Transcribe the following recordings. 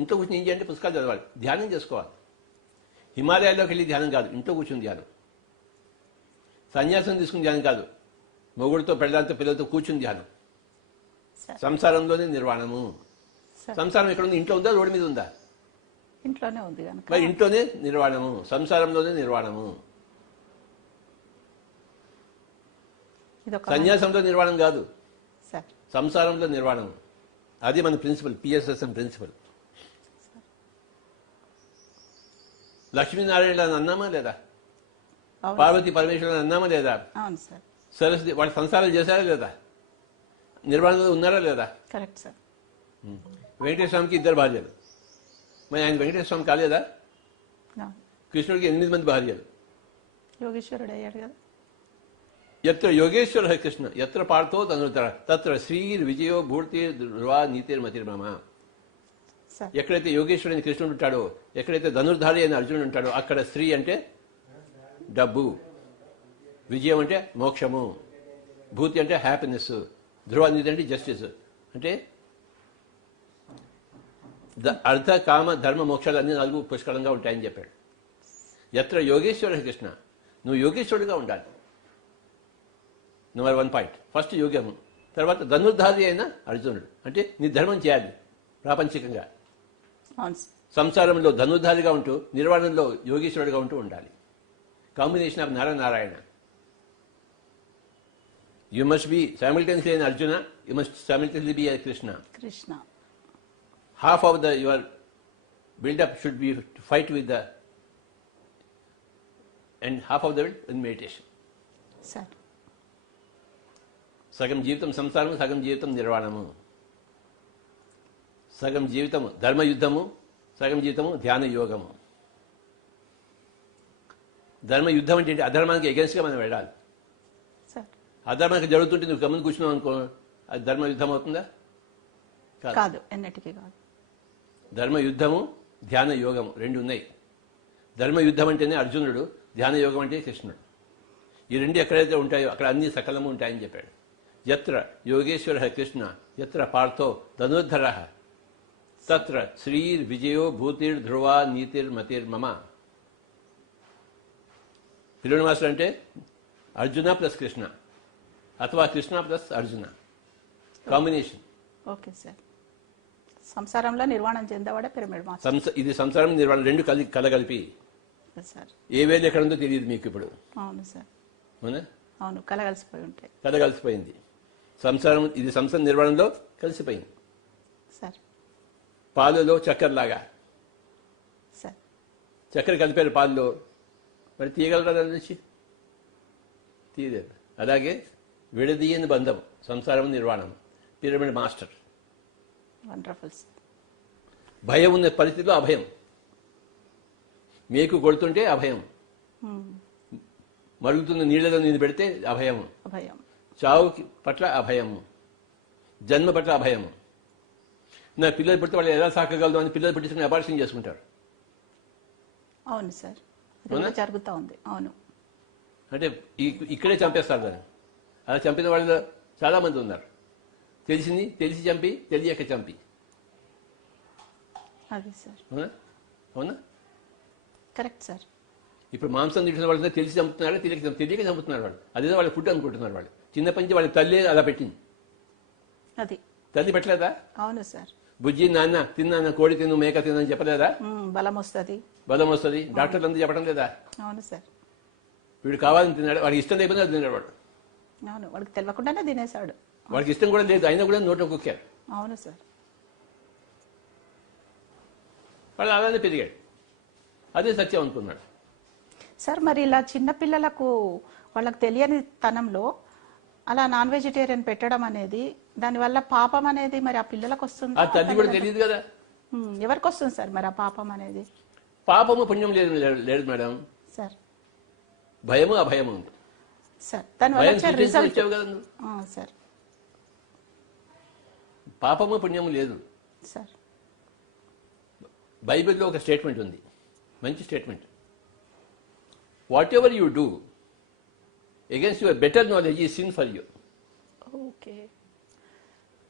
ఇంట్లో కూర్చొని ఏం చేయాలంటే పుస్తకాలు చదవాలి, ధ్యానం చేసుకోవాలి. హిమాలయాల్లోకి వెళ్ళి ధ్యానం కాదు, ఇంట్లో కూర్చుని ధ్యానం. సన్యాసం తీసుకుని ధ్యానం కాదు, మొగుడితో పెళ్ళాలతో పిల్లలతో కూర్చుని ధ్యానం. సంసారంలోనే నిర్వాణము. సంసారం ఎక్కడ ఉంది? ఇంట్లో ఉందా, రోడ్డు మీద ఉందా? ఇంట్లోనే ఉంది కనుక మరి ఇంట్లోనే నిర్వాణము, సంసారంలోనే నిర్వాణము. సన్యాసంలో నిర్వాణం కాదు, సంసారంలో నిర్వాణం. అది మన ప్రిన్సిపల్, పిఎస్ఎస్ఎం ప్రిన్సిపల్. లక్ష్మీనారాయణ అన్నామా లేదా? పార్వతి పరమేశ్వరుని అన్నామా లేదా? సరస్వతి వాళ్ళ సంసారాలు చేశారా లేదా? నిర్వాణంలో ఉన్నారా లేదా? Correct sir. వెంకటేశ్వర స్వామికి 2 భార్యలు, మరి ఆయన వెంకటేశ్వర స్వామి కాలేదా? కృష్ణుడికి 8 మంది భార్యలు. యోగేశ్వరుడు అయ్యాడు కదా. ఎత్ర యోగేశ్వర కృష్ణ ఎత్ర పార్థో తనుతర తత్ర శ్రీర్ విజయో భూర్తిర్ ధ్రువా నీతిర్ మతిర్మమ. ఎక్కడైతే యోగేశ్వరుని కృష్ణుడు ఉంటాడో, ఎక్కడైతే ధనుర్ధారి అయిన అర్జునుడు ఉంటాడో, అక్కడ శ్రీ అంటే డబ్బు, విజయం అంటే మోక్షము, భూతి అంటే హ్యాపీనెస్, ధ్రువ నీతి అంటే జస్టిస్. అంటే అర్థ కామ ధర్మ మోక్షాలు అన్ని 4 పుష్కలంగా ఉంటాయని చెప్పాడు. ఎత్ర యోగేశ్వర కృష్ణ, నువ్వు యోగేశ్వరుడిగా ఉండాలి. Number 1 point. ఫస్ట్ యోగము, తర్వాత ధనుర్ధారి అయిన అర్జునుడు. అంటే నీ ధర్మం చేయాలి ప్రాపంచికంగా. సంసారంలో ధనుర్ధారిగా ఉంటూ నిర్వాణంలో యోగేశ్వరుడిగా ఉంటూ ఉండాలి. Combination of Narayana. You must be simultaneously an Arjuna, you must simultaneously be a Krishna. Half of your build-up should be to fight with the, and half of the in meditation. Sir. సగం జీవితం సంసారము, సగం జీవితం నిర్వాణము. సగం జీవితము ధర్మయుద్ధము, సగం జీవితము ధ్యాన యోగము. ధర్మయుద్ధం అంటే అధర్మానికి ఎగెన్స్ట్గా మనం వెళ్ళాలి. అధర్మానికి జరుగుతుంటే నువ్వు గమని కూర్చున్నావు అనుకో, అది ధర్మయుద్ధం అవుతుందా? కాదు, ఎన్నటికీ కాదు. ధర్మయుద్ధము ధ్యాన యోగము 2 ఉన్నాయి. ధర్మయుద్ధం అంటేనే అర్జునుడు, ధ్యాన యోగం అంటే కృష్ణుడు. ఈ 2 ఎక్కడైతే ఉంటాయో అక్కడ అన్ని సకలము ఉంటాయని చెప్పాడు. యత్ర యోగేశ్వర కృష్ణ యత్ర పార్థో ధనుర్ధర తత్ర శ్రీర్ విజయో భూతిర్ ధ్రువ నీతిర్ మతిర్ మమ. పిల్లల మాస్టర్ అంటే అర్జున ప్లస్ కృష్ణ, అథవా Krishna plus Arjuna combination. Okay sir. సంసారంలో నిర్వాణం చెందేవాడే పిరమిడ్ మాస్టర్. ఇది సంసారం నిర్వాణం 2 కలగలిపి. ఏ వేలు ఎక్కడ ఉందో తెలియదు మీకు ఇప్పుడు. అవును సార్. అవునా? అవును, కలగలిసిపోయి ఉంటాయి. కలగలిసిపోయింది సంసారం. ఇది సంసార నిర్వాణంలో కలిసిపోయింది. సార్ పాలలో చక్కెరలాగా. సార్ చక్కెర కలిపారు పాలలో, మరి తీయగలరా దాని నుంచి? తీయలేదు. అలాగే విడదీయని బంధం సంసారం నిర్వాణం, పిరమిడ్ మాస్టర్. వండర్ఫుల్. భయం ఉన్న పరిస్థితిలో అభయం. మేకు కొడుతుంటే అభయం, మరుగుతున్న నీళ్లలో నేను పెడితే అభయము, చావు పట్ల అభయము, జన్మ పట్ల అభయము. నా పిల్లలు పుడితే వాళ్ళు ఎలా సాకగలదు అని పిల్లలు పుట్టించుకుని అబార్షన్ చేసుకుంటారు. అవును సార్, జరుగుతూ ఉంది. అవును, అంటే ఇక్కడే చంపేస్తారు దాన్ని. అలా చంపిన వాళ్ళు చాలా మంది ఉన్నారు. తెలిసి చంపి, తెలియక చంపి. అది సార్. అవునా? Correct sir. ఇప్పుడు మాంసం తింటున్న వాళ్ళని తెలిసి చంపుతున్నారు, తెలియక చంపుతున్నారు వాళ్ళు. అదేదో వాళ్ళ ఫుడ్ అనుకుంటున్నారు వాళ్ళు. చిన్నప్పటి నుంచి వాళ్ళ తల్లి అలా పెట్టింది. అది తల్లి పెట్టలేదా? అవును సార్. బుజ్జి నాన్న తిన్నా, కోడి తిను, మేక తినని చెప్పలేదా? బలం వస్తుంది. డాక్టర్లు అందరూ చెప్పడం లేదా? అవును సార్. వీడు కావాలని తిన్నాడు, వాడికి ఇష్టం లేకపోతే తిన్నాడు వాడు. అవును, వాడికి తెలియకుండానే తినేశాడు. వాడికి ఇష్టం కూడా లేదు, అయినా కూడా నోట్లో కుక్కారు. అవును సార్. వాళ్ళు అలానే పెరిగాడు, అదే సత్యం అనుకున్నాడు సార్. మరి ఇలా చిన్నపిల్లలకు వాళ్ళకి తెలియని తనంలో అలా నాన్ వెజిటేరియన్ పెట్టడం అనేది, దానివల్ల పాపం అనేది మరి ఆ పిల్లలకు వస్తుంది? ఆ తల్లి కూడా తెలియదు కదా. ఎవరికి వస్తుంది సార్ మరి ఆ పాపం అనేది? పాపము పుణ్యం లేదు మేడం సార్. భయము అభయము ఉంది సార్. దానివల్ల రిజల్ట్ సార్. పాపము పుణ్యము లేదు సార్. బైబిల్లో ఒక స్టేట్మెంట్ ఉంది, మంచి statement. What ever you do against your better knowledge is sin for you. Okay.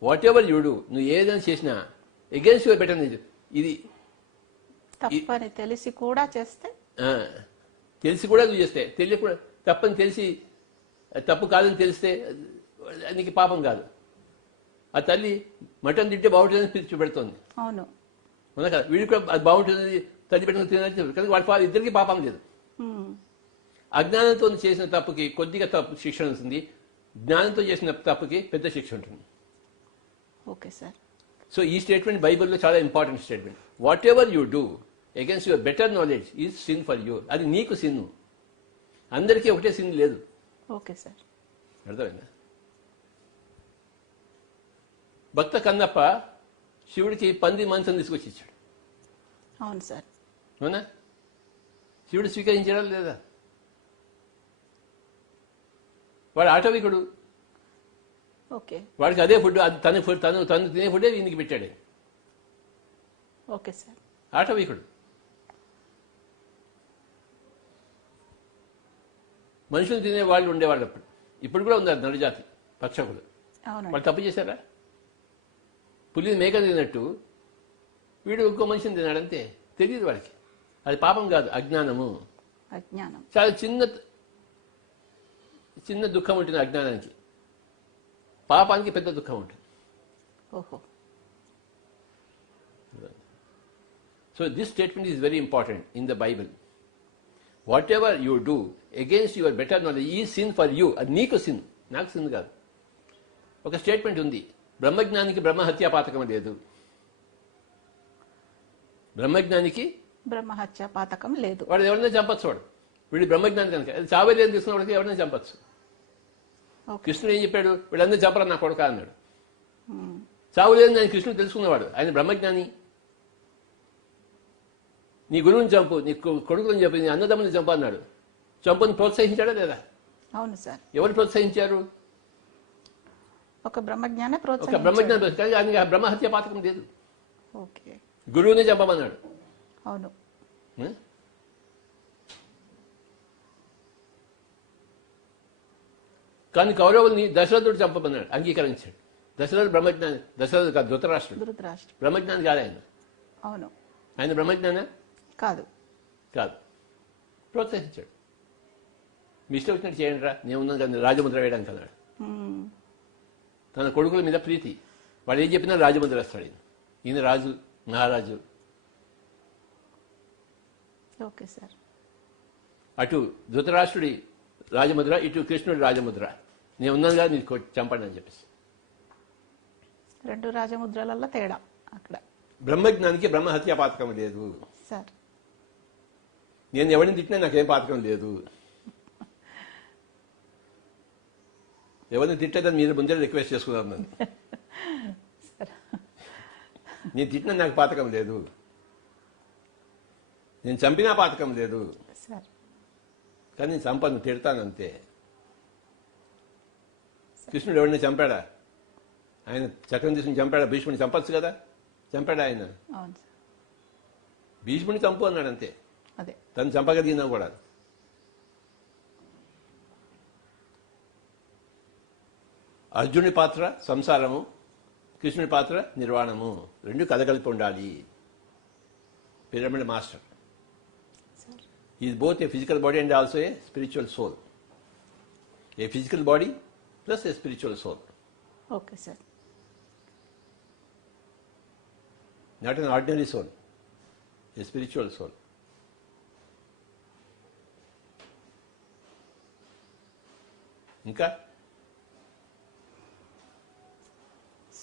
Whatever you do, నువ్వు ఏదైనా చేసినా against your better knowledge, ఇది తప్పని తెలిసి కూడా చేస్తే, తెలిసి కూడా నువ్వు చేస్తే, తెలియకుండా తప్పని తెలిసి తప్పు కాదని తెలిస్తే నీకు పాపం కాదు. ఆ తల్లి మటన్ తింటే బాగుంటుందని పిలిచి పెడుతోంది. అవును అవునా కదా? వీడికి కూడా అది బాగుంటుంది, తల్లి పెట్టిన తినాలి కానీ వాడి ఇద్దరికి పాపం లేదు. అజ్ఞానంతో చేసిన తప్పుకి కొద్దిగా తప్పు శిక్ష ఉంటుంది, జ్ఞానంతో చేసిన తప్పుకి పెద్ద శిక్ష ఉంటుంది. Okay sir. సో ఈ స్టేట్మెంట్ బైబిల్లో చాలా important statement. What ever you do against your better knowledge is sin for you. అది నీకు సిన్, అందరికీ ఒకటే సిన్ లేదు. Okay sir. అర్థమైందా? భక్త కన్నప్ప శివుడికి పంది మాంసం తీసుకొచ్చి ఇచ్చాడు. అవును సార్. అవునా? శివుడు స్వీకరించాడా లేదా? వాడు ఆటవికుడు, ఓకే, వాడికి అదే ఫుడ్, తను తినే ఫుడ్డే వీనికి పెట్టాడు. Okay sir. ఆటవికుడు. మనుషులు తినే వాళ్ళు ఉండేవాళ్ళు అప్పుడు, ఇప్పుడు కూడా ఉన్నారు నడుజాతి పక్షకులు. వాళ్ళు తప్పు చేశారా? పులి మేక తిన్నట్టు వీడు ఇంకో మనిషిని తిన్నాడంతే, తెలియదు వాడికి. అది పాపం కాదు, అజ్ఞానము. అజ్ఞానం. చాలా చిన్న దుఃఖం ఉంటుంది అజ్ఞానానికి, పాపానికి పెద్ద దుఃఖం ఉంటుంది. ఓహో. So this statement is very important in the Bible. What ever you do against your better knowledge ఈ సిన్ ఫర్ యూ. అది నీకు సిన్, నాకు సిన్ కాదు. ఒక స్టేట్మెంట్ ఉంది, బ్రహ్మజ్ఞానికి బ్రహ్మహత్యా పాతకం లేదు. బ్రహ్మజ్ఞానికి బ్రహ్మహత్యా పాతకం లేదు. వాడు ఎవరైనా చంపచ్చు. వీడు బ్రహ్మజ్ఞాని కనుక చావేది ఏం తీసుకున్న వాడికి ఎవరైనా చంపచ్చు. కృష్ణుడు ఏం చెప్పాడు? వీళ్ళందరూ చంపరా నా కొడుక అన్నాడు. చావులేదని ఆయన కృష్ణుడు తెలుసుకున్నవాడు, ఆయన బ్రహ్మజ్ఞాని. నీ గురువుని చంపు, నీ కొడుకుని చంపు, నీ అన్నదమ్ముని చంపు అన్నాడు. చంపుని ప్రోత్సహించాడా లేదా? అవును సార్. ఎవరు ప్రోత్సహించారు? ఒక బ్రహ్మజ్ఞానే ప్రోత్సహించాడు. ఒక బ్రహ్మజ్ఞాని. కానీ ఆయనకి ఆ బ్రహ్మహత్య పాతకం లేదు. ఓకే. గురువునే చంపమన్నాడు. అవును. కానీ కౌరవుల్ని దశరథుడు చంపమన్నాడు, అంగీకరించాడు. దశరథుడు బ్రహ్మజ్ఞాని. దశరథుడు కాదు, ధృతరాష్ట్రుడు. బ్రహ్మజ్ఞాని కాదు ఆయన. అవును. ఆయన బ్రహ్మజ్ఞాన కాదు. ప్రోత్సహించాడు. మీ ఇష్టం వచ్చినట్టు చేయండి రా, నేను ఉన్నాను కదా రాజముద్ర వేయడానికి అన్నాడు. తన కొడుకుల మీద ప్రీతి, వాడు ఏం చెప్పినా రాజముద్ర వేస్తాడు. ఈయన రాజు, మహారాజు. Okay sir. అటు ధృతరాష్ట్రుడి రాజముద్ర, ఇటు కృష్ణుడి రాజముద్ర. నేను ఉన్నాను కదా నీకు చంపండి అని చెప్పేసి. రెండు రాజముద్రలలో తేడా అక్కడ. బ్రహ్మజ్ఞానికి బ్రహ్మహత్యా పాతకం లేదు సార్. నేను ఎవరిని తిట్టినా నాకేం పాతకం లేదు. ఎవరిని తిట్టేదని మీరు ముందే రిక్వెస్ట్ చేసుకున్నాను నన్ను. నేను తిట్టినా నాకు పాతకం లేదు, నేను చంపినా పాతకం లేదు. కానీ నేను చంపను, తిడతాను అంతే. కృష్ణుడు ఎవరిని చంపాడా? ఆయన చక్రం తీసుకుని చంపాడా? భీష్ముడిని చంపచ్చు కదా, చంపాడా ఆయన? భీష్ముడిని చంపు అన్నాడు అంతే. తను చంపగలిగినా కూడా. అర్జునుడి పాత్ర సంసారము, కృష్ణుడి పాత్ర నిర్వాణము, రెండు కలగలిపి ఉండాలి. Pyramid master is both a physical body and also a spiritual soul. A physical body plus a spiritual soul. Okay sir. Not an ordinary soul, a spiritual soul. ఇంకా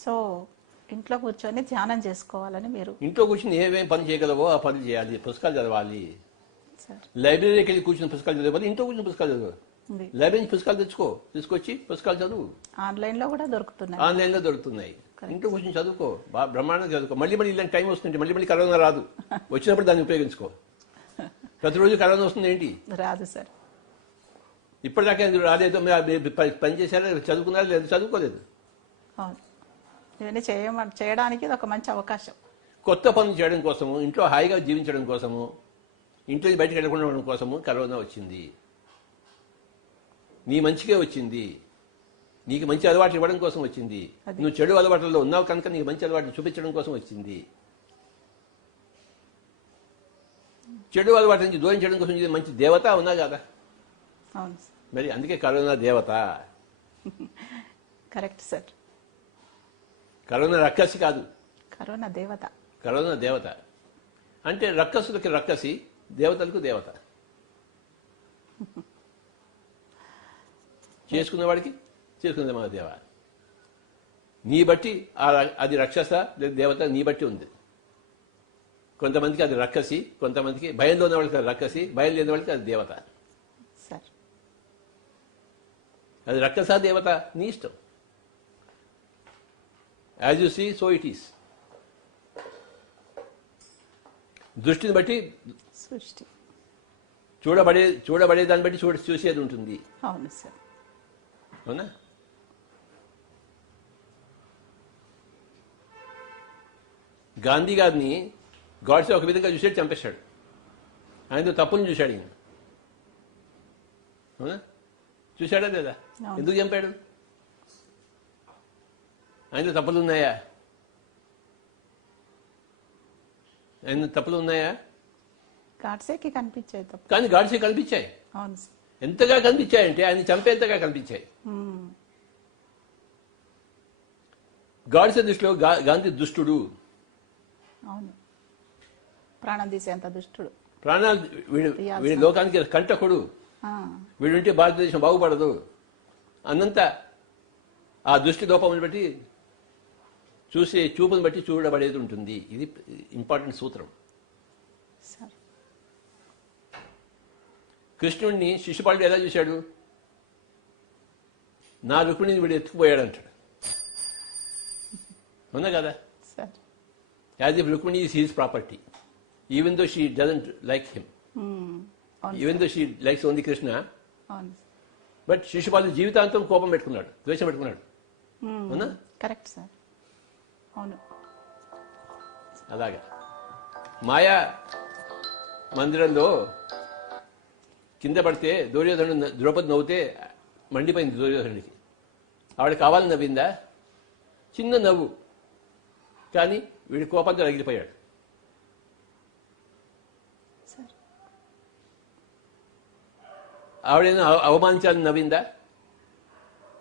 సో ఇంట్లో కూర్చొని ధ్యానం చేసుకోవాలని మీరు. ఇంట్లో కూర్చొని ఏమేమి పని చేయగలవో ఆ పని చేయాలి. పుస్తకాలు చదవాలి. లైబ్రరీకి వెళ్ళి కూర్చొని పుస్తకాలు చదవాలి, ఇంట్లో కూర్చొని పుస్తకాలు చదవాలి. లైబ్రరీ పుస్తకాలు తీసుకొచ్చి పుస్తకాలు చదువు. ఆన్లైన్ లో కూడా దొరుకుతున్నాయి. ఆన్లైన్ లో దొరుకుతున్నాయి. ఇంట్లో కూర్చొని చదువుకో, బ్రహ్మాండంగా చదువుకో. మళ్ళీ ఇలాంటి టైం వస్తుంది, మళ్ళీ కరోనా రాదు. వచ్చినప్పుడు దాన్ని ఉపయోగించుకో. ప్రతిరోజు కరోనా వస్తుంది ఏంటి? రాదు సార్. ఇప్పటిదాకా రాలేదు. పని చేశారా, చదువుకున్నారా లేదు? చదువుకోలేదు. ఇవన్నీ చేయడానికి ఒక మంచి అవకాశం. కొత్త పనులు చేయడం కోసము, ఇంట్లో హాయిగా జీవించడం కోసము, ఇంట్లో బయటకు వెళ్ళకుండా ఉండడం కోసము కరోనా వచ్చింది. నీ మంచిగా వచ్చింది, నీకు మంచి అలవాట్లు ఇవ్వడం కోసం వచ్చింది. నువ్వు చెడు అలవాట్లలో ఉన్నావు కనుక నీకు మంచి అలవాట్లు చూపించడం కోసం వచ్చింది. చెడు అలవాటు నుంచి దూరం చేయడం కోసం ఇది మంచి దేవత ఉన్నా కదా. అవును సార్. మరి అందుకే కరోనా దేవత. Correct sir. కరోనా రక్కసి కాదు, కరోనా దేవత. కరోనా దేవత అంటే రక్కసులకి రక్కసి, దేవతలకు దేవత. చేసుకున్నవాడికి చేసుకున్నది మన దేవ. నీ బట్టి అది రక్షస లేదా దేవత నీ బట్టి ఉంది. కొంతమందికి అది రక్కసి, కొంతమందికి భయంలో ఉన్న వాళ్ళకి అది రక్కసి, భయం లేని వాళ్ళకి అది దేవత. సార్ అది రక్కస దేవత నీ ఇష్టం. As you see so it is. దృష్టిని బట్టి సృష్టి, చూడబడే దాన్ని బట్టి చూసేది ఉంటుంది. అవును సార్. అవునా? గాంధీ గారిని గాడ్సే ఒక విధంగా చూసాడు, చంపేశాడు. ఆయనతో తప్పులను చూశాడు ఈయన. అవునా? చూశాడా లేదా? ఎందుకు చంపాడు? ఆయనతో తప్పులు ఉన్నాయా? ఆయన తప్పులు ఉన్నాయా? గాడ్సేకి కనిపించాయి తప్పు, కానీ గాడ్సే కనిపించాయి. అవును సార్. ఎంతగా కనిపించాయంటే ఆయన చంపేంతగా కనిపించాయి. గాడ్సే దృష్టిలో గాంధీ దుష్టుడు. అవును, ప్రాణం తీసేంత దుష్టుడు. ప్రాణాలు వీడి లోకానికి కంటకుడు. వీడుంటే భారతదేశం బాగుపడదు అన్నంత ఆ దృష్టి లోపం బట్టి చూసే చూపుని బట్టి చూడబడేది ఉంటుంది. ఇది ఇంపార్టెంట్ సూత్రం. కృష్ణుడిని శిశుపాలుడు ఎలా చూశాడు? నా రుక్మిణిని వీడు ఎత్తుకుపోయాడు అంటాడు. అవునా కదా? As if Rukmini is his property, even though she doesn't like him, even though she likes only Krishna. But శిశుపాలుడు జీవితాంతం కోపం పెట్టుకున్నాడు, ద్వేషం పెట్టుకున్నాడు. అవునా? Correct sir. అవును. అలాగా మాయా మందిరంలో కింద పడితే దుర్యోధనుడు ద్రౌపది నవ్వుతే మండిపోయింది దుర్యోధనుడికి. ఆవిడ కావాలని నవ్విందా? చిన్న నవ్వు, కానీ వీడి కోపంతో రగిలిపోయాడు. ఆవిడైనా అవమానించాలని నవ్విందా?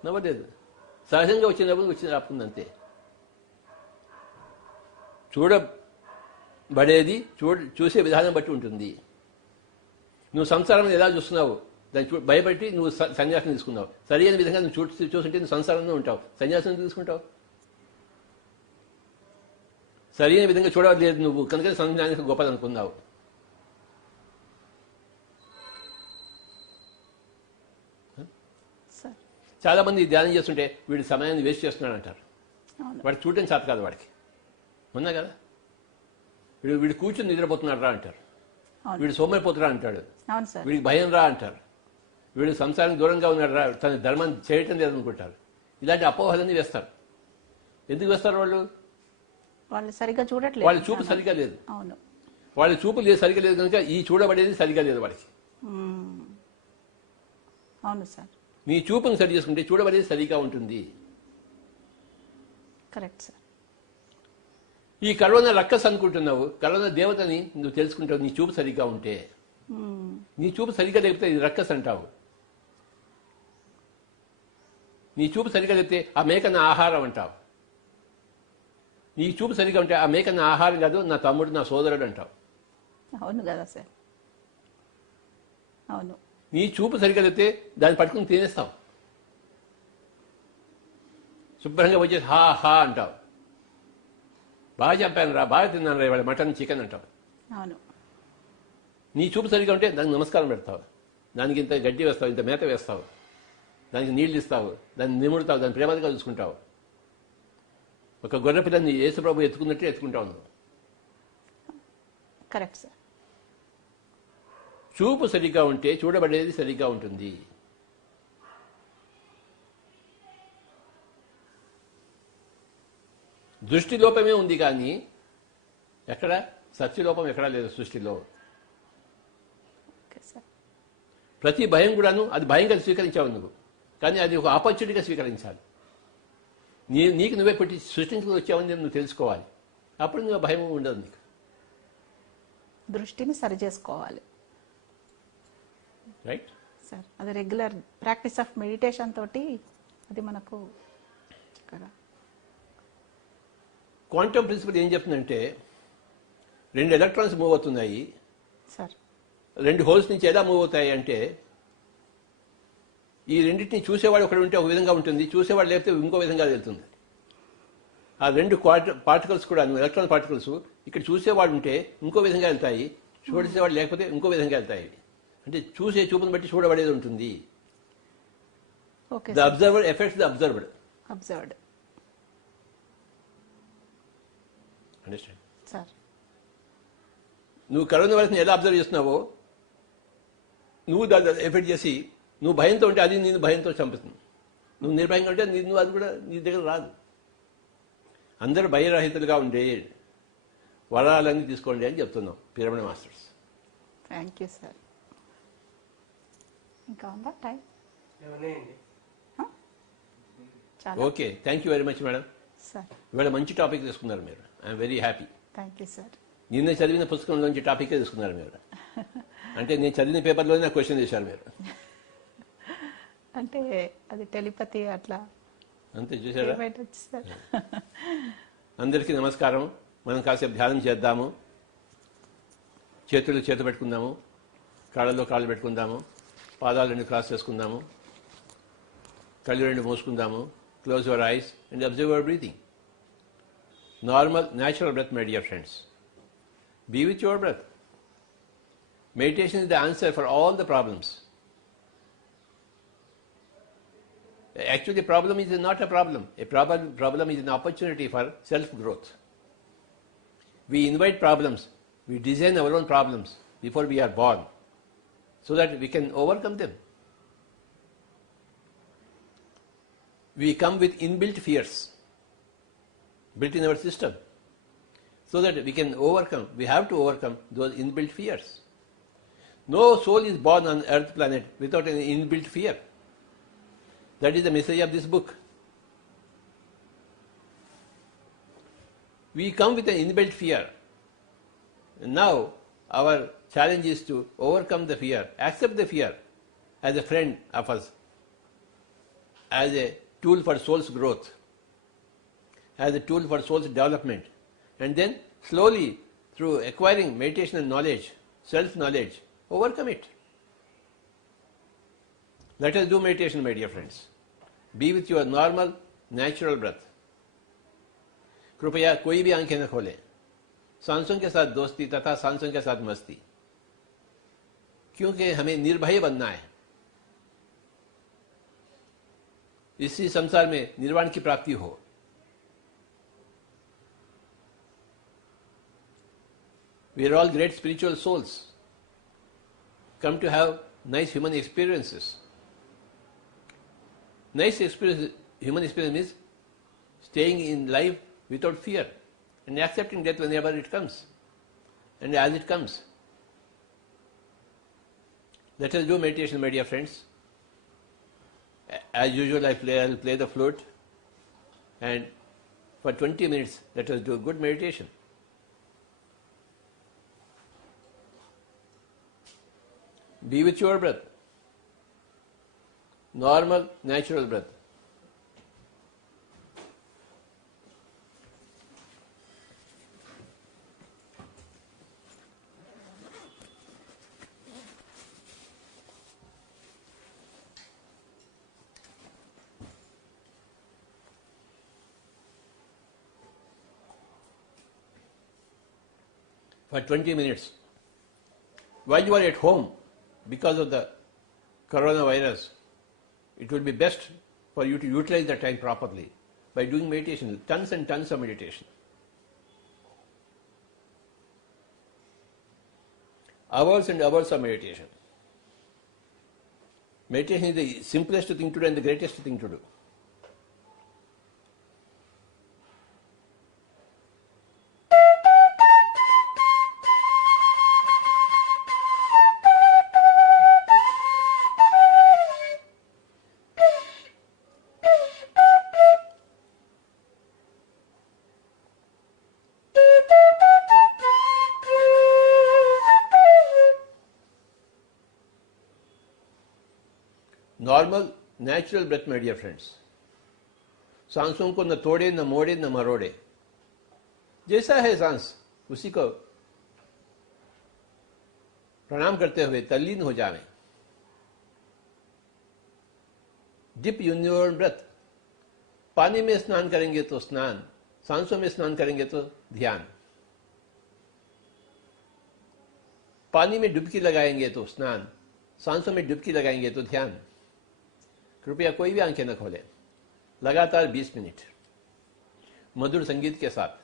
నవ్వలేదు. సహజంగా వచ్చిన నవ్వు వచ్చిన రాపుంది అంతే. చూడబడేది చూసే విధానం బట్టి ఉంటుంది. నువ్వు సంసారం ఎలా చూస్తున్నావు దాన్ని భయపెట్టి నువ్వు సన్యాసం తీసుకున్నావు. సరి అయిన విధంగా నువ్వు చూస్తుంటే నువ్వు సంసారంలో ఉంటావు. సన్యాసం తీసుకుంటావు. సరి అయిన విధంగా చూడలేదు నువ్వు కనుక సన్యాసం గొప్పదనుకున్నావు. చాలా మంది ధ్యానం చేస్తుంటే వీడి సమయాన్ని వేస్ట్ చేస్తున్నాడు అంటారు. వాడికి చూడటం చేత కాదు వాడికి. ఉన్నా కదా? వీడు కూర్చుని నిద్రపోతున్నాడు రా అంటారు. వీడు సోమరిపోతురా అంటాడు. వీడికి భయం రా అంటారు. వీడు సంసారం దూరంగా ఉన్నాడు రా, తన ధర్మాన్ని చేయటం లేదనుకుంటారు. ఇలాంటి అపోహలన్నీ వేస్తారు. ఎందుకు వేస్తారు వాళ్ళు? వాళ్ళు సరిగ్గా చూడట్లేదు. వాళ్ళ చూపు సరిగ్గా లేదు. వాళ్ళ చూపు లేదు, సరిగ్గా లేదు కనుక ఈ చూడబడేది సరిగ్గా లేదు వాడికి. అవును సార్. నీ చూపును సరి చేసుకుంటే చూడబడేది సరిగా ఉంటుంది. Correct sir. ఈ కరోనా రక్కస్ అనుకుంటున్నావు, కరోనా దేవతని నువ్వు తెలుసుకుంటావు నీ చూపు సరిగ్గా ఉంటే. నీ చూపు సరిగ్గా లేకపోతే ఇది రక్కస్ అంటావు. నీ చూపు సరిగ్గా లేకపోతే ఆ మేకన్న ఆహారం అంటావు. నీ చూపు సరిగ్గా ఉంటే ఆ మేకన్న ఆహారం కాదు, నా తమ్ముడు నా సోదరుడు అంటావు. అవును కదా సార్. అవును. నీ చూపు సరిగ్గా లేకపోతే దాన్ని పట్టుకుని తినేస్తావు. శుభ్రంగా వచ్చేసి హా హా అంటావు. బాగా చెప్పాను రా, బాగా తిన్నాను రా ఇవాళ మటన్ చికెన్ అంటావు. అవును. నీ చూపు సరిగా ఉంటే దానికి నమస్కారం పెడతావు. దానికి ఇంత గడ్డి వేస్తావు, ఇంత మేత వేస్తావు, దానికి నీళ్లు ఇస్తావు, దాన్ని నిముడుతావు, దాన్ని ప్రేమగా చూసుకుంటావు. ఒక గొర్రె పిల్లని యేసుప్రభు ఎత్తుకున్నట్టే ఎత్తుకుంటావు నువ్వు. Correct sir. చూపు సరిగ్గా ఉంటే చూడబడేది సరిగ్గా ఉంటుంది. దృష్టి లోపమే ఉంది కానీ ఎక్కడ సత్యలోపం ఎక్కడా లేదు సృష్టిలో. ప్రతి భయం కూడాను అది భయంగా స్వీకరించావు నువ్వు, కానీ అది ఒక ఆపర్చునిటీగా స్వీకరించాలి. నీకు నువ్వే పెట్టి సృష్టించుకుని వచ్చావని నువ్వు తెలుసుకోవాలి. అప్పుడు నువ్వు భయం ఉండదు నీకు. దృష్టిని సరి చేసుకోవాలి. రైట్ సార్ అది రెగ్యులర్ ప్రాక్టీస్ ఆఫ్ మెడిటేషన్ తోటి అది మనకు చక్కగా. క్వాంటమ్ ప్రిన్సిపల్ ఏం చెప్తుందంటే 2 ఎలక్ట్రాన్స్ మూవ్ అవుతున్నాయి. సార్ 2 హోల్స్ నుంచి ఎలా మూవ్ అవుతాయి అంటే ఈ రెండింటిని చూసేవాడు ఒకటి ఉంటే ఒక విధంగా ఉంటుంది, చూసేవాడు లేకపోతే ఇంకో విధంగా వెళ్తుంది. ఆ 2 పార్టికల్స్ కూడా ఎలక్ట్రాన్ పార్టికల్స్ ఇక్కడ చూసేవాడు ఉంటే ఇంకో విధంగా వెళ్తాయి, చూసేవాడు లేకపోతే ఇంకో విధంగా వెళ్తాయి. అంటే చూసే చూపును బట్టి చూడబడేది ఉంటుంది. The observer effects the observed. Understand sir? నువ్వు కరోనా వైరస్ని ఎలా అబ్జర్వ్ చేస్తున్నావో నువ్వు దాన్ని ఎఫెక్ట్ చేసి నువ్వు భయంతో ఉంటే అది నేను భయంతో చంపుతుంది. నువ్వు నిర్భయంగా ఉంటే నువ్వు అది కూడా నీ దగ్గర రాదు. అందరూ భయరహితులుగా ఉండే వరాలన్నీ తీసుకోండి అని చెప్తున్నాం pyramid masters. Thank you sir. ఇంకా ఉందా time? Okay, thank you very much madam. Sir ఇవాళ మంచి టాపిక్ తీసుకున్నారు మీరు. I'm very happy. Thank you sir. నిన్న చదివిన పుస్తకంలోంచి టాపికే తీసుకున్నారు మీరు. అంటే నేను చదివిన పేపర్లోనే నాకు క్వశ్చన్ చేశారు మీరు. అంటే అది టెలిపతి అట్లా అంతే చూసారా? సార్ అందరికీ నమస్కారం. మనం కాసేపు ధ్యానం చేద్దాము. చేతులు చేత పెట్టుకుందాము, కాళ్ళలో కాళ్ళు పెట్టుకుందాము, పాదాలు 2 క్రాస్ చేసుకుందాము, కళ్ళు 2 మూసుకుందాము. Close your eyes and observe your breathing. Normal natural breath, my dear friends. Be with your breath. Meditation is the answer for all the problems. Actually, the problem is not a problem. A problem is an opportunity for self-growth. We invite problems. We design our own problems before we are born so that we can overcome them. We come with inbuilt fears built in our system. So that we can overcome, we have to overcome those inbuilt fears. No soul is born on earth planet without an inbuilt fear. That is the message of this book. We come with an inbuilt fear. And now our challenge is to overcome the fear, accept the fear as a friend of us, as a tool for soul's growth, as a tool for soul's development. And then slowly, through acquiring meditation and knowledge, self-knowledge, overcome it. Let us do meditation, my dear friends. Be with your normal, natural breath. कृपया कोई भी आंखें न खोलें. सांसों के साथ दोस्ती तथा सांसों के साथ मस्ती, क्योंकि हमें निर्भय बनना है. इसी संसार में निर्वाण की प्राप्ति हो. We are all great spiritual souls, come to have nice human experiences. Nice experience, human experience means staying in life without fear and accepting death whenever it comes and as it comes. Let us do meditation, my dear friends. As usual, I'll play the flute, and for 20 minutes, let us do good meditation. Be with your breath. Normal, natural breath. For 20 minutes. While you are at home, because of the coronavirus, it will be best for you to utilize the time properly by doing meditation, tons and tons of meditation. Hours and hours of meditation. Meditation is the simplest thing to do and the greatest thing to do. Normal natural breath my dear friends. सांसों को न तोड़े, न मोड़े, न मरोड़े। जैसा है सांस उसी को प्रणाम करते हुए तल्लीन हो जावें। Dip in your breath. पानी में स्नान करेंगे तो स्नान, सांसों में स्नान करेंगे तो ध्यान। पानी में डुबकी लगाएंगे तो स्नान, सांसों में डुबकी लगाएंगे तो ध्यान। कृपया कोई भी आंखें न खोलें। लगातार 20 मिनट मधुर संगीत के साथ।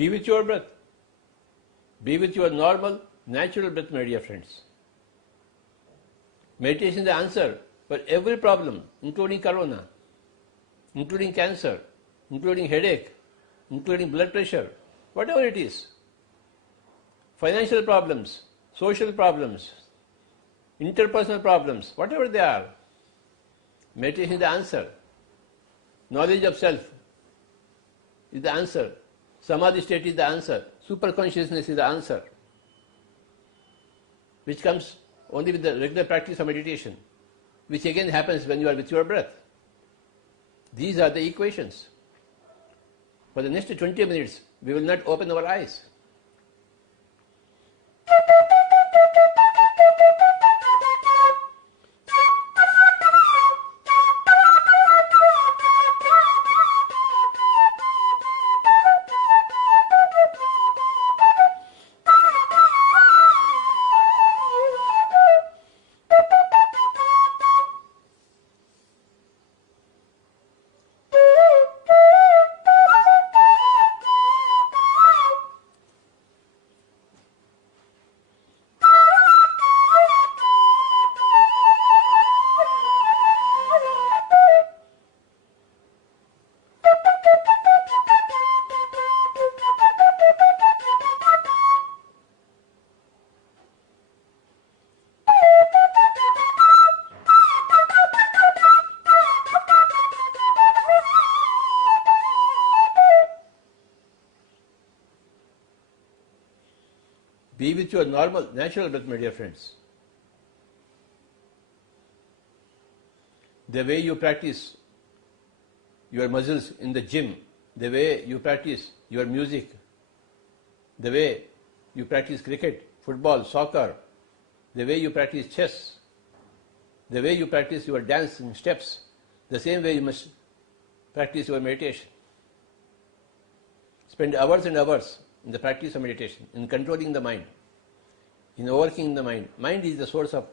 Be with your breath. Be with your normal, natural breath, my dear friends. Meditation is the answer for every problem, including corona, including cancer, including headache, including blood pressure, whatever it is. Financial problems, social problems, interpersonal problems, whatever they are. Meditation is the answer. Knowledge of self is the answer. Samadhi state is the answer. Super consciousness is the answer, which comes only with the regular practice of meditation, which again happens when you are with your breath. These are the equations. For the next 20 minutes, we will not open our eyes. Be with your normal, natural breath, my dear friends. The way you practice your muscles in the gym, the way you practice your music, the way you practice cricket, football, soccer, the way you practice chess, the way you practice your dancing steps, the same way you must practice your meditation. Spend hours and hours in the practice of meditation, in controlling the mind, in overcoming the mind. Mind is the source of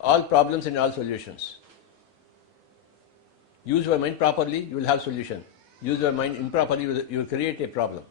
all problems and all solutions. Use your mind properly, you will have solution. use your mind improperly, you will create a problem.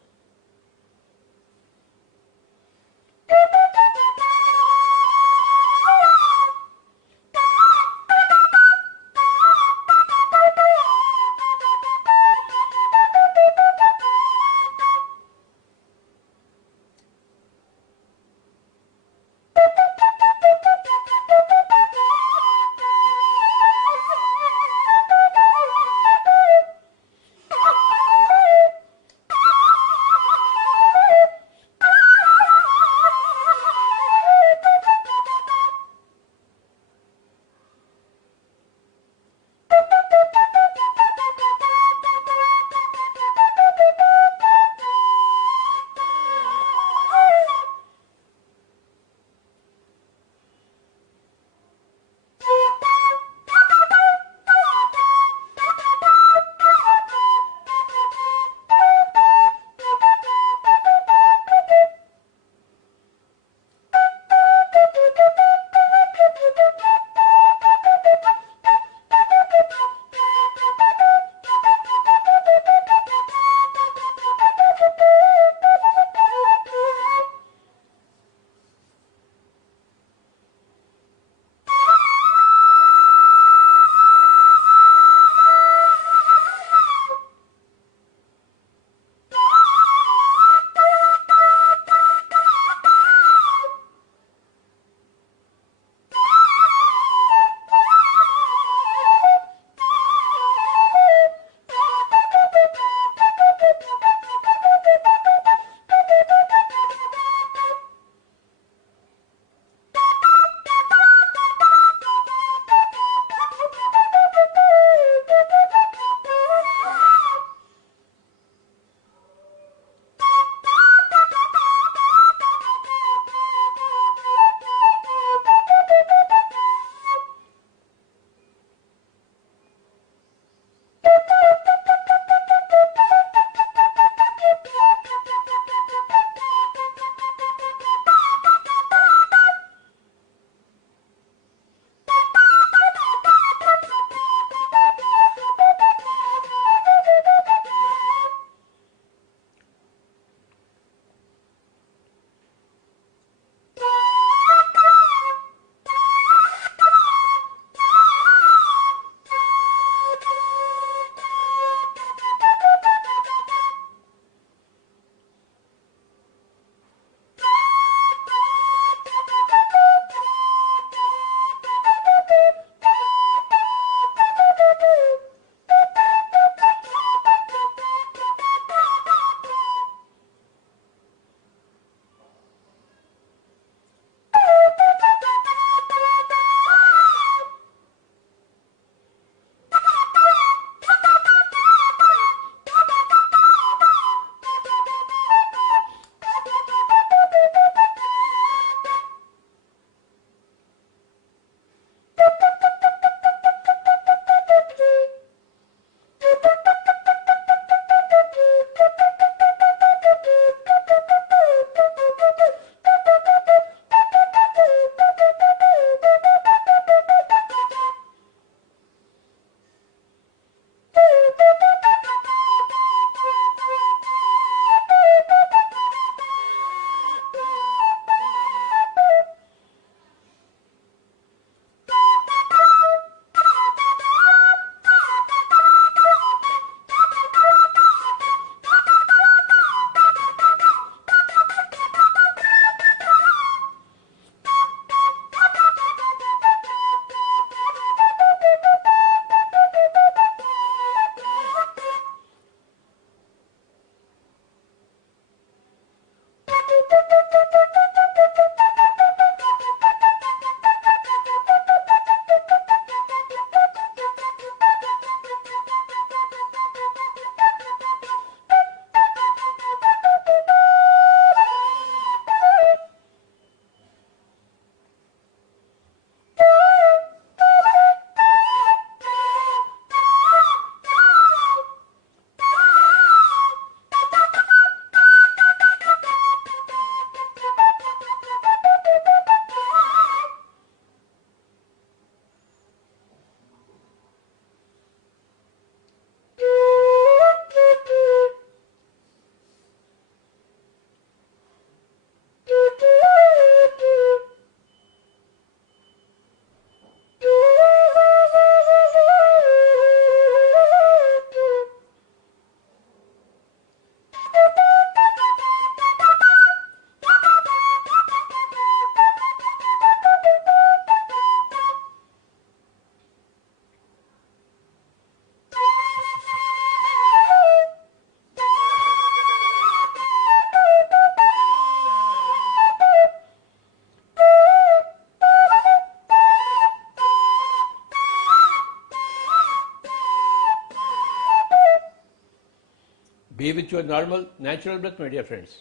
Be with your normal natural breath my dear friends.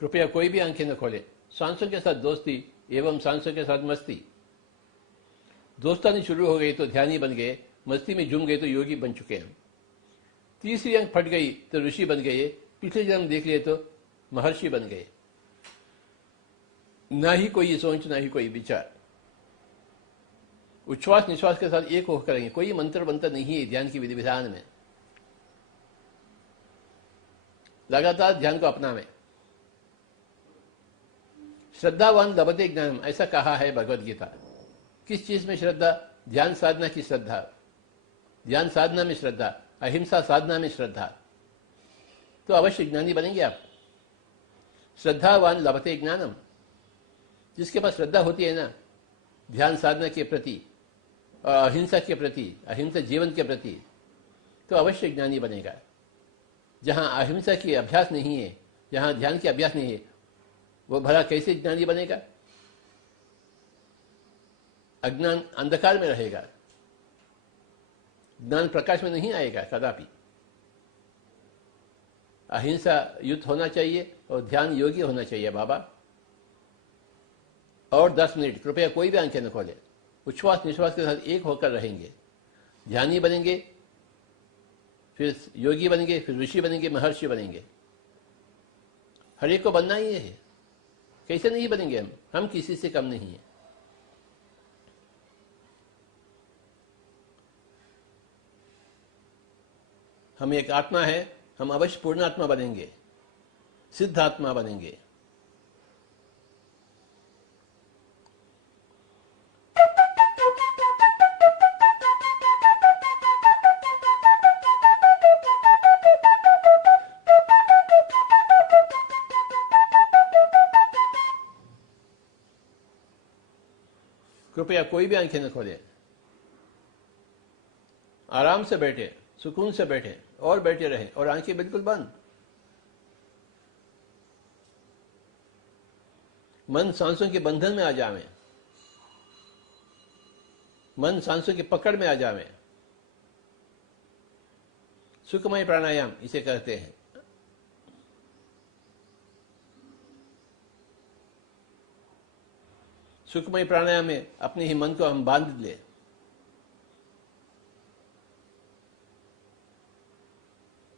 कृपया कोई भी आंखें न खोले। सांसों के साथ दोस्ती एवं सांसों के साथ मस्ती। दोस्तानी शुरू हो गई तो ध्यानी बन गए, मस्ती में झूम गए तो योगी बन चुके हैं। तीसरी अंक फट गई तो ऋषि बन गए, पिछले जन्म देख लिए तो महर्षि बन गए। ना ही कोई सोच, ना ही कोई विचार। उच्छ्वास निश्वास के साथ एक होकर करेंगे। कोई मंत्र मंत्र नहीं है ध्यान की विधि विधान में। लगातार ध्यान को अपनावें। श्रद्धावान लभते ज्ञानम, ऐसा कहा है भगवद गीता। किस चीज में श्रद्धा? ध्यान साधना की श्रद्धा, ध्यान साधना में श्रद्धा, अहिंसा साधना में श्रद्धा, तो अवश्य ज्ञानी बनेंगे आप। श्रद्धावान लभते ज्ञानम, जिसके पास श्रद्धा होती है ना ध्यान साधना के प्रति और अहिंसा के प्रति, अहिंसा जीवन के प्रति, तो अवश्य ज्ञानी बनेगा। जहां अहिंसा की अभ्यास नहीं है, जहां ध्यान की अभ्यास नहीं है, वो भला कैसे ज्ञानी बनेगा? अज्ञान अंधकार में रहेगा, ज्ञान प्रकाश में नहीं आएगा कदापि। अहिंसा युक्त होना चाहिए और ध्यान योगी होना चाहिए बाबा। और 10 मिनट कृपया कोई भी आंखें न खोले। उच्छ्वास निश्वास के साथ एक होकर रहेंगे। ध्यानी बनेंगे, फिर योगी बनेंगे, फिर ऋषि बनेंगे, महर्षि बनेंगे। हर एक को बनना ही है। कैसे नहीं बनेंगे हम किसी से कम नहीं है। हम एक आत्मा है, हम अवश्य पूर्ण आत्मा बनेंगे, सिद्ध आत्मा बनेंगे। कृपया कोई भी आंखें न खोले। आराम से बैठे, सुकून से बैठे और बैठे रहे और आंखें बिल्कुल बंद। मन सांसों के बंधन में आ जावे, मन सांसों की पकड़ में आ जावे। सुखमय प्राणायाम इसे कहते हैं। सुखमय प्राणायाम में अपने ही मन को हम बांध ले।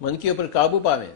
मन के ऊपर काबू पावे।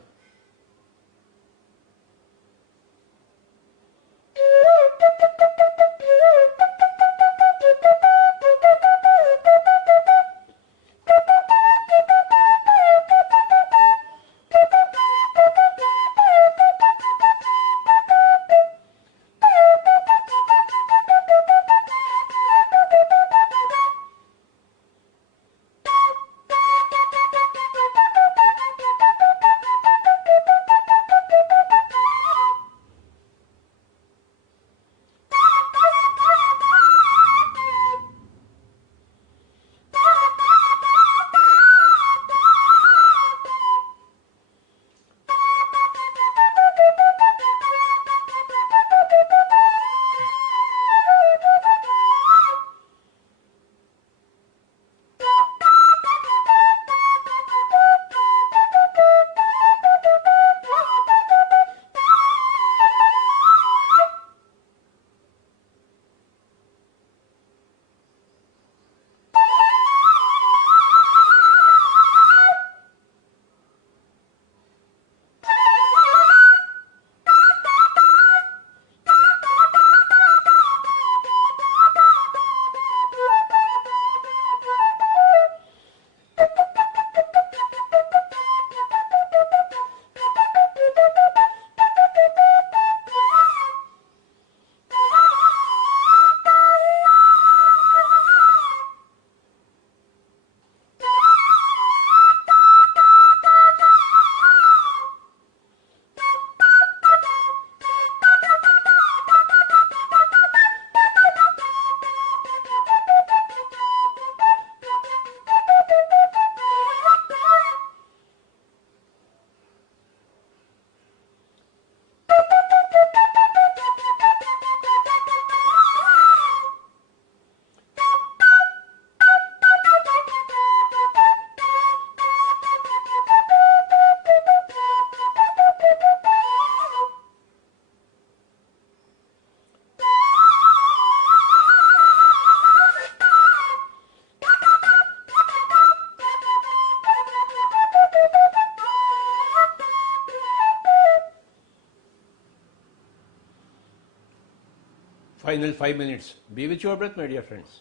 Final 5 minutes. Be with your breath, my dear friends.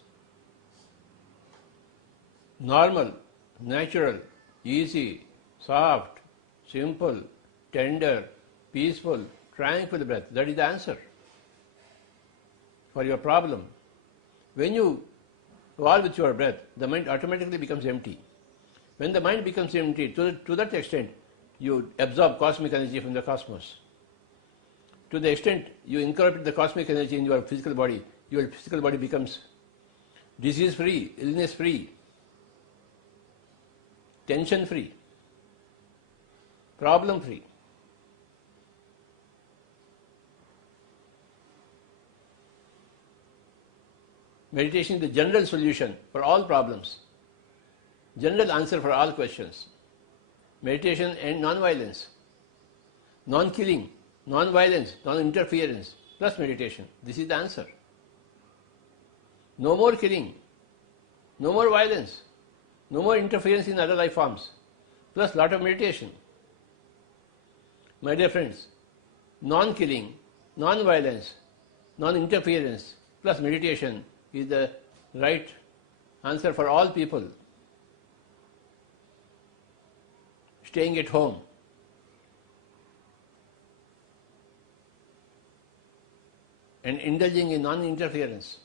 Normal, natural, easy, soft, simple, tender, peaceful, tranquil breath. That is the answer for your problem. When you evolve with your breath, the mind automatically becomes empty. When the mind becomes empty, to that extent, you absorb cosmic energy from the cosmos. To the extent you incorporate the cosmic energy in your physical body, your physical body becomes disease-free, illness-free, tension-free, problem-free. Meditation is the general solution for all problems, general answer for all questions. Meditation and non-violence, non-killing, non-violence, non-interference, plus meditation. This is the answer. No more killing, no more violence, no more interference in other life forms, plus lot of meditation. My dear friends, non-killing, non-violence, non-interference, plus meditation is the right answer for all people. Staying at home, and indulging in non-interference,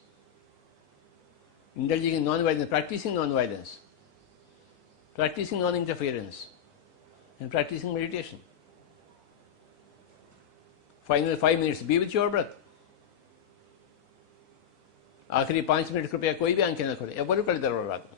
indulging in non-violence, practicing non-violence, practicing non-interference, and practicing meditation. Final 5 minutes, be with your breath. आखिरी 5 minute कृपया कोई भी आंखें न खोले, एवरू कलिदर रात.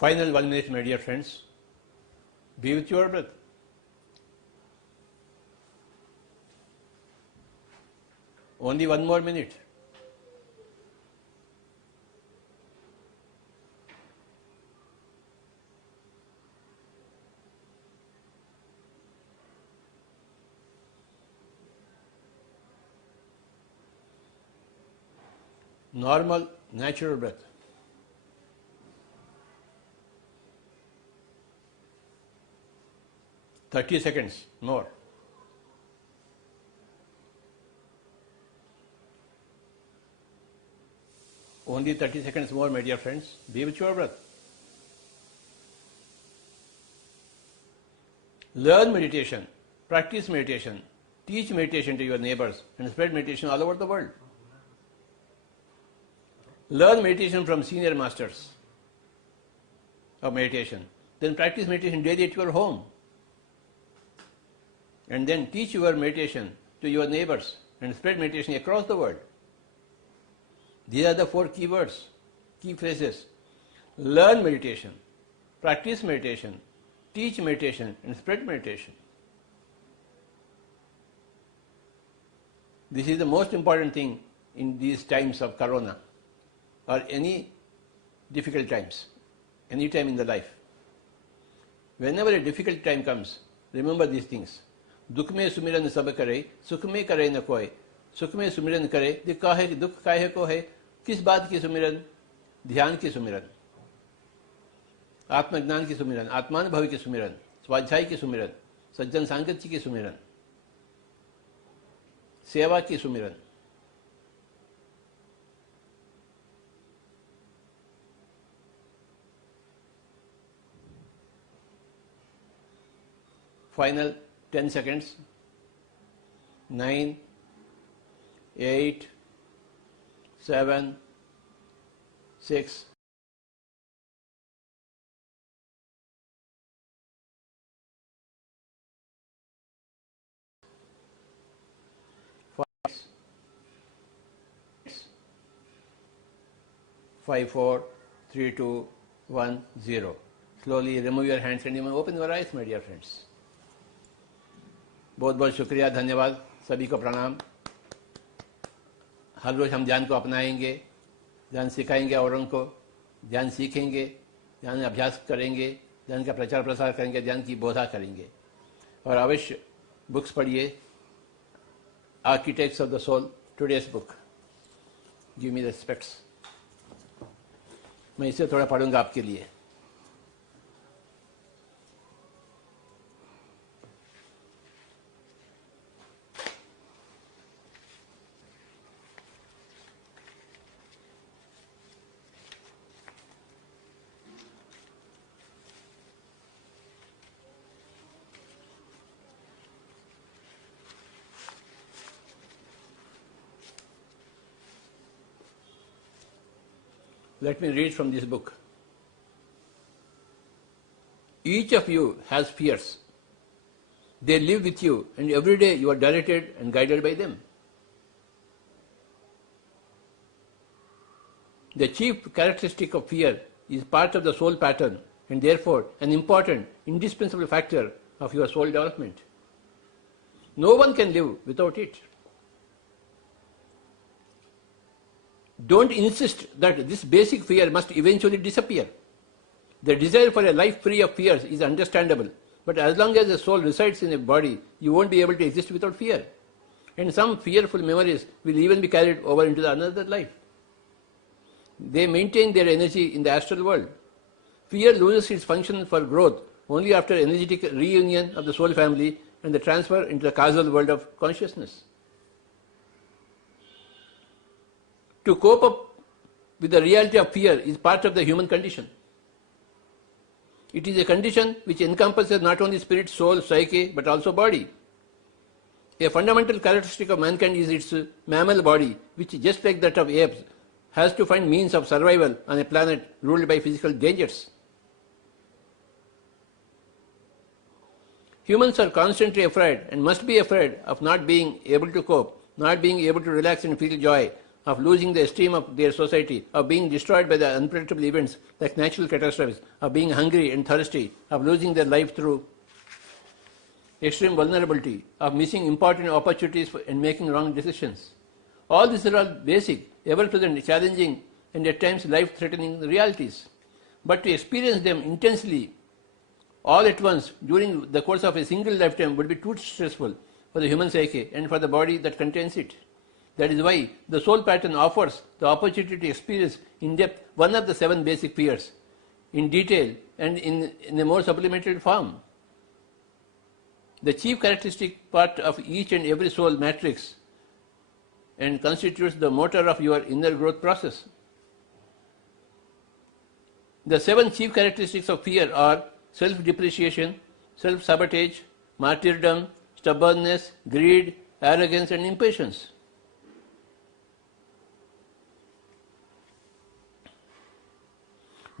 Final 1 minute, my dear friends. Be with your breath. Only 1 more minute. Normal, natural breath. "30 seconds more. Only 30 seconds more, my dear friends. Be with your breath. Learn meditation, practice meditation, teach meditation to your neighbors, and spread meditation all over the world. Learn meditation from senior masters of meditation. Then practice meditation daily at your home. And then teach your meditation to your neighbors and spread meditation across the world. These are the 4 key words, key phrases. Learn meditation, practice meditation, teach meditation, and spread meditation. This is the most important thing in these times of corona or any difficult times, any time in the life. Whenever a difficult time comes, remember these things. दुख में सुमिरन सब करे, सुख में करे न कोई, सुख में सुमिरन करे, दुख काहे को है, किस बात की सुमिरन? ध्यान की सुमिरन, आत्मज्ञान की सुमिरन, आत्मानुभव की सुमिरन, स्वाध्याय की सुमिरन, सज्जन सांगत्य की सुमिरन, सेवा की सुमिरन. Final 10 seconds. 9, 8, 7, 6, 5, 4, 3, 2, 1, 0. Slowly remove your hands and even open your eyes, my dear friends. बहुत बहुत शुक्रिया, धन्यवाद, सभी को प्रणाम. हर रोज़ हम ध्यान को अपनाएंगे, ध्यान सिखाएंगे औरों को, ध्यान सीखेंगे, ध्यान अभ्यास करेंगे, ध्यान का प्रचार प्रसार करेंगे, ध्यान की बोधा करेंगे. और अवश्य बुक्स पढ़िए. Architects of the soul, today's book. Give me respects. मैं इसे थोड़ा पढ़ूंगा आपके लिए. Let me read from this book. Each of you has fears. They live with you, and every day you are directed and guided by them. The chief characteristic of fear is part of the soul pattern and therefore an important, indispensable factor of your soul development. No one can live without it. Don't insist that this basic fear must eventually disappear. The desire for a life free of fears is understandable, but as long as the soul resides in a body, you won't be able to exist without fear. And some fearful memories will even be carried over into another life. They maintain their energy in the astral world. Fear loses its function for growth only after energetic reunion of the soul family and the transfer into the causal world of consciousness. To cope up with the reality of fear is part of the human condition. It is a condition which encompasses not only spirit, soul, psyche, but also body. A fundamental characteristic of mankind is its mammal body, which, just like that of apes, has to find means of survival on a planet ruled by physical dangers. Humans are constantly afraid and must be afraid of not being able to cope, not being able to relax and feel joy, of losing the esteem of their society, of being destroyed by the unpredictable events like natural catastrophes, of being hungry and thirsty, of losing their life through extreme vulnerability, of missing important opportunities and making wrong decisions. All these are all basic, ever-present, challenging, and at times life-threatening realities. But to experience them intensely all at once during the course of a single lifetime would be too stressful for the human psyche and for the body that contains it. That is why the soul pattern offers the opportunity to experience in depth one of the 7 basic fears in detail and in a more supplemented form. The chief characteristic part of each and every soul matrix and constitutes the motor of your inner growth process. The 7 chief characteristics of fear are self-depreciation, self-sabotage, martyrdom, stubbornness, greed, arrogance, and impatience.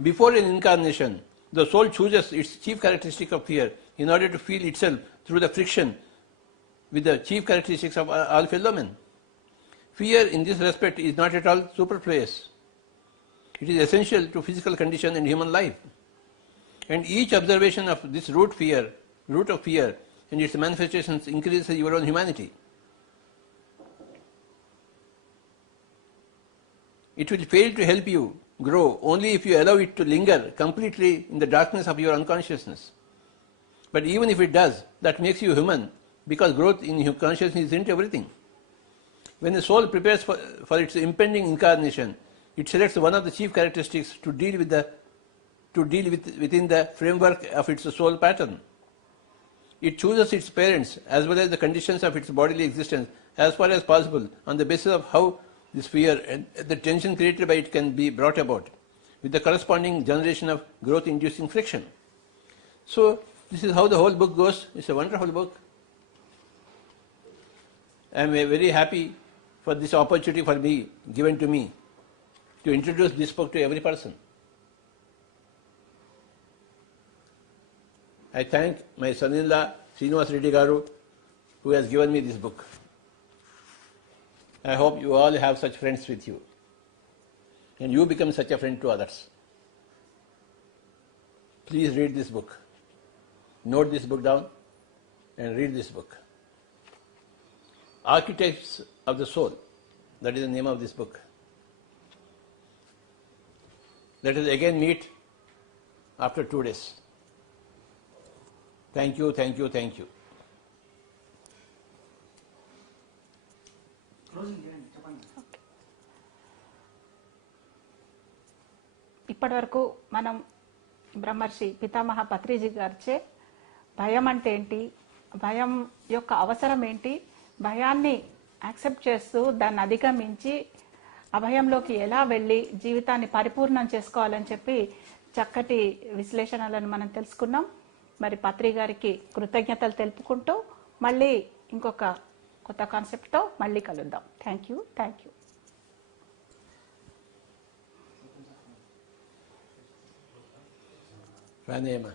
Before an incarnation, the soul chooses its chief characteristic of fear in order to feel itself through the friction with the chief characteristics of all fellow men. Fear in this respect is not at all superfluous. It is essential to physical condition and human life. And each observation of this root of fear and its manifestations increases your own humanity. It will fail to help you grow only if you allow it to linger completely in the darkness of your unconsciousness. But even if it does, that makes you human, because growth in your consciousness isn't everything. When the soul prepares for its impending incarnation, it selects one of the chief characteristics to deal within the framework of its soul pattern. It chooses its parents as well as the conditions of its bodily existence as far as possible on the basis of how this fear and the tension created by it can be brought about, with the corresponding generation of growth-inducing friction. So, this is how the whole book goes. It's a wonderful book. I am very happy for this opportunity given to me to introduce this book to every person. I thank my son-in-law, Srinivas Reddy Garu, who has given me this book. I hope you all have such friends with you, and you become such a friend to others. Please read this book. Note this book down and read this book. Archetypes of the Soul, that is the name of this book. Let us again meet after 2 days. Thank you, thank you, thank you. ఇప్పటివరకు మనం బ్రహ్మర్షి పితామహ పత్రిజీ గారిచే భయం అంటే ఏంటి, భయం యొక్క అవసరం ఏంటి, భయాన్ని యాక్సెప్ట్ చేస్తూ దాన్ని అధిగమించి అభయంలోకి ఎలా వెళ్ళి జీవితాన్ని పరిపూర్ణం చేసుకోవాలని చెప్పి చక్కటి విశ్లేషణలను మనం తెలుసుకున్నాం. మరి పత్రి గారికి కృతజ్ఞతలు తెలుపుకుంటూ మళ్ళీ ఇంకొక కొత్త కాన్సెప్ట్తో మళ్ళీ కలుద్దాం. Thank you, thank you. Pranayama.